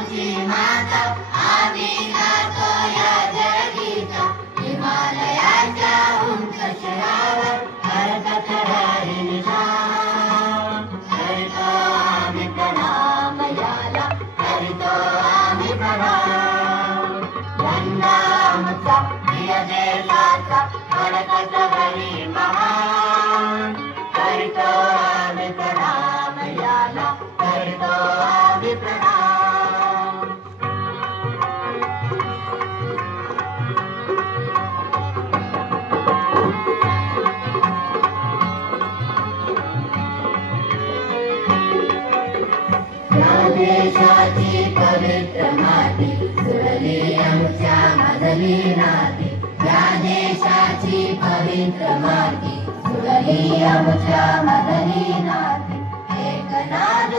आमची माता आम्ही गातो या जगीचा हिमालयाच्या उंच शिखरावर हरकत राही निशाण करीतो आम्ही प्रणाम याला करीतो आम्ही प्रणाम झेंडा आमचा प्रिय देशाचा फडकत घरी महान करीतो आम्ही प्रणाम याला करीतो आम्ही प्रणाम या देशाची पवित्र माती सुरली आमच्या मधली नाती या देशाची पवित्र माती सुरली आमच्या मधली नाती एक नाद